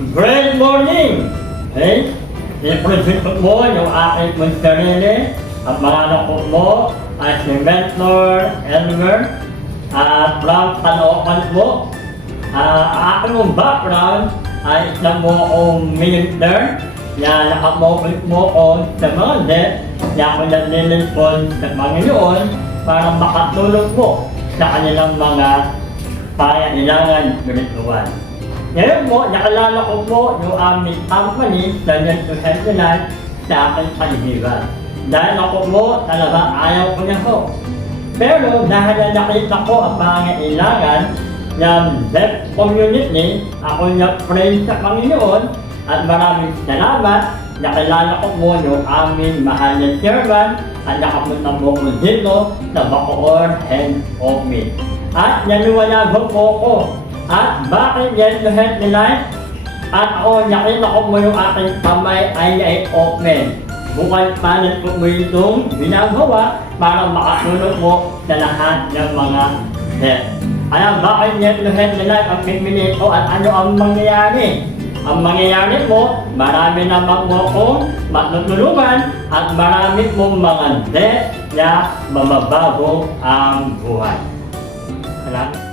Great morning! Hey, i-present ko mo yung aking mong sarili at mga nakot mo ay si Mentor Elmer from Caloocan po. Aking mong background ay isang mo akong minister na nakamokit mo ko sa mga debt na ako naglilipon sa Panginoon para makatulong po sa kanilang mga pangailangan spiritual. Ngayon po, nakalala ko po yung aming company sa Nagsusentinal sa aking paligiran. Dahil ako po, talaga ayaw ko niya po. Pero dahil nakita ko ang pangailangan ng deaf community, ako nag-pray sa Panginoon at maraming salamat. Nakilala ko po yung aming mahal na chairman at nakapunta po ko dito sa Bacoor Head Office. At nanuwalago po ko. At bakit yan to help me life? At ako, nakita ko mo yung aking kamay ay na-open. Bukal palit ko mo itong ginagawa para makatulong mo sa lahat ng mga death. Kaya bakit yan to help me life ang pipili ko at ano ang mangyayari? Ang mangyayari mo, marami namang mo kong matutulungan at marami mong mga death na mababago ang buhay. Salamat.